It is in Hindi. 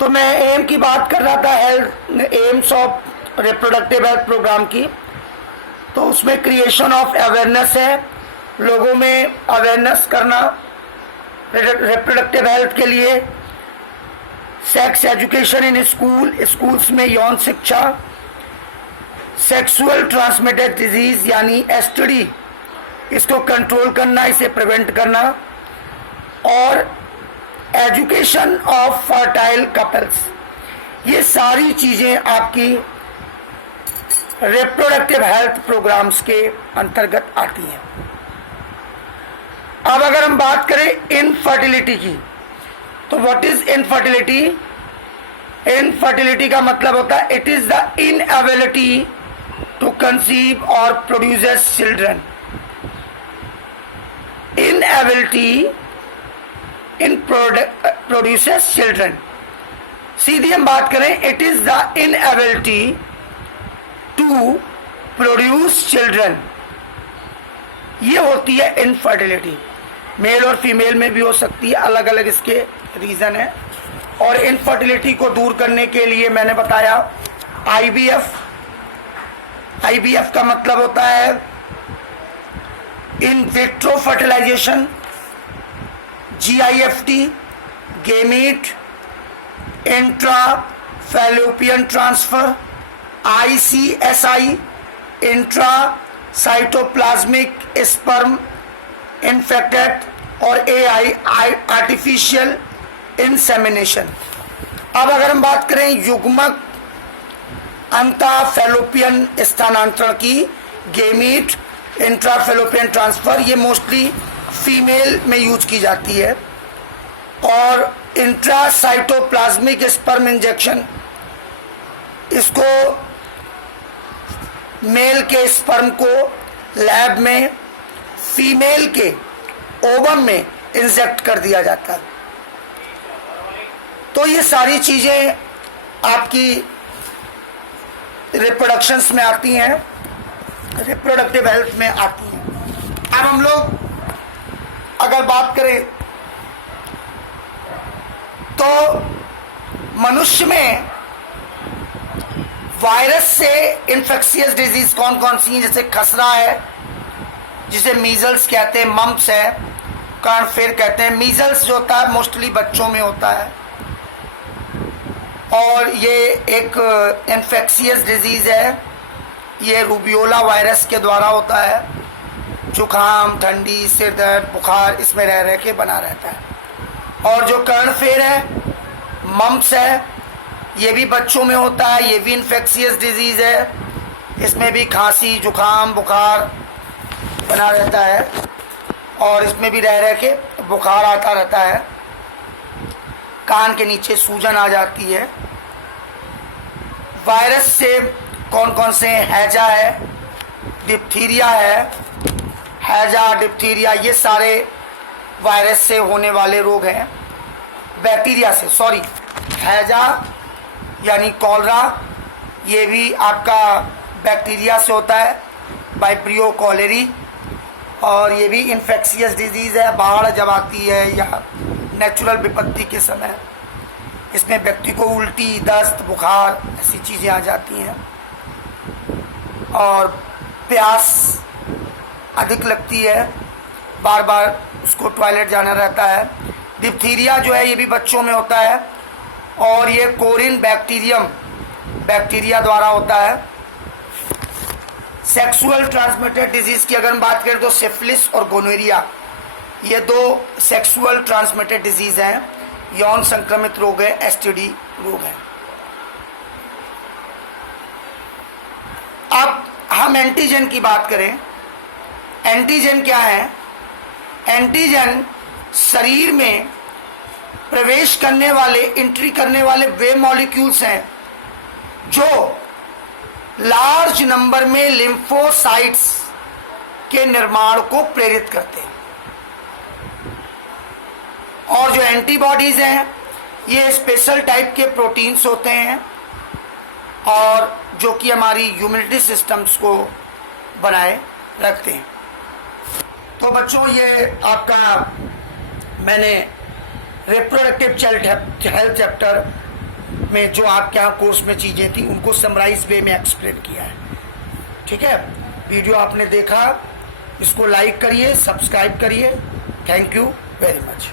तो मैं एम की बात कर रहा था, health aims of reproductive health programme की। तो उसमें क्रिएशन ऑफ अवेयरनेस है, लोगों में अवेयरनेस करना रिप्रोडक्टिव हेल्थ के लिए। Sex education in school, schools में यौन शिक्षा। सेक्सुअल ट्रांसमिटेड डिजीज यानी एसटीडी, इसको कंट्रोल करना, इसे प्रिवेंट करना। और एजुकेशन ऑफ फर्टाइल कपल्स, ये सारी चीजें आपकी रिप्रोडक्टिव हेल्थ प्रोग्राम्स के अंतर्गत आती हैं। अब अगर हम बात करें इनफर्टिलिटी की, तो व्हाट इज इनफर्टिलिटी? इनफर्टिलिटी का मतलब होता है it is the inability to conceive और produce children. Inability in produces children. सीधी हम बात करें, it is the inability to produce children, ये होती है इनफर्टिलिटी। मेल और फीमेल में भी हो सकती है, अलग अलग इसके रीजन है। और इनफर्टिलिटी को दूर करने के लिए मैंने बताया आईवीएफ। आईवीएफ का मतलब होता है in vitro fertilisation, GIFT gamete intra fallopian transfer, ICSI intra cytoplasmic sperm infected, और एआई आर्टिफिशियल इंसेमिनेशन। अब अगर हम बात करें युग्मक अंतःफैलोपियन स्थानांतरण की, गेमीट इंट्राफैलोपियन ट्रांसफर, ये मोस्टली फीमेल में यूज की जाती है। और इंट्रासाइटोप्लाज्मिक स्पर्म इंजेक्शन, इसको मेल के स्पर्म को लैब में फीमेल के ओवम में इंजेक्ट कर दिया जाता है। तो ये सारी चीजें आपकी रिप्रोडक्शंस में आती हैं, रिप्रोडक्टिव हेल्थ में आती हैं। अब हम लोग अगर बात करें तो मनुष्य में वायरस से इन्फेक्शियस डिजीज कौन कौन सी हैं? जैसे खसरा है, जिसे मीजल्स कहते हैं, मम्प्स है, कर्णफेर कहते हैं। मीजल्स जो होता है मोस्टली बच्चों में होता है, और ये एक इन्फेक्शियस डिजीज है। ये रूबियोला वायरस के द्वारा होता है। जुकाम, ठंडी, सिर दर्द, बुखार इसमें रह रह के बना रहता है। और जो कर्णफेर है, मम्प्स है, ये भी बच्चों में होता है, ये भी इन्फेक्शियस डिजीज है। इसमें भी खांसी, जुकाम, बुखार बना रहता है, और इसमें भी रह रह के बुखार आता रहता है। कान के नीचे सूजन आ जाती है। वायरस से कौन कौन से? हैजा है, डिप्थीरिया है। हैजा, डिप्थीरिया, ये सारे वायरस से होने वाले रोग हैं। बैक्टीरिया से, सॉरी, हैजा यानी कॉलरा, ये भी आपका बैक्टीरिया से होता है, वाइब्रियो कॉलेरी। और ये भी इन्फेक्शियस डिजीज है। बाढ़ जब आती है या नेचुरल विपत्ति के समय, इसमें व्यक्ति को उल्टी, दस्त, बुखार ऐसी चीज़ें आ जाती हैं। और प्यास अधिक लगती है, बार बार उसको टॉयलेट जाना रहता है। डिप्थीरिया जो है ये भी बच्चों में होता है, और ये कोरिन बैक्टीरियम बैक्टीरिया द्वारा होता है। सेक्सुअल ट्रांसमिटेड डिजीज की अगर हम बात करें तो सिफिलिस और गोनोरिया, ये दो सेक्सुअल ट्रांसमिटेड डिजीज हैं, यौन संक्रमित रोग है, एसटीडी रोग है। अब हम एंटीजन की बात करें। एंटीजन क्या है? एंटीजन शरीर में प्रवेश करने वाले, एंट्री करने वाले वे मॉलिक्यूल्स हैं जो लार्ज नंबर में लिम्फोसाइट्स के निर्माण को प्रेरित करते हैं। और जो एंटीबॉडीज हैं ये स्पेशल टाइप के प्रोटीन्स होते हैं, और जो कि हमारी इम्यूनिटी सिस्टम्स को बनाए रखते हैं। तो बच्चों, ये आपका मैंने रिप्रोडक्टिव हेल्थ चैप्टर में जो आपके यहाँ कोर्स में चीज़ें थी उनको समराइज वे में एक्सप्लेन किया है। ठीक है, वीडियो आपने देखा, इसको लाइक करिए, सब्सक्राइब करिए। Thank you very much.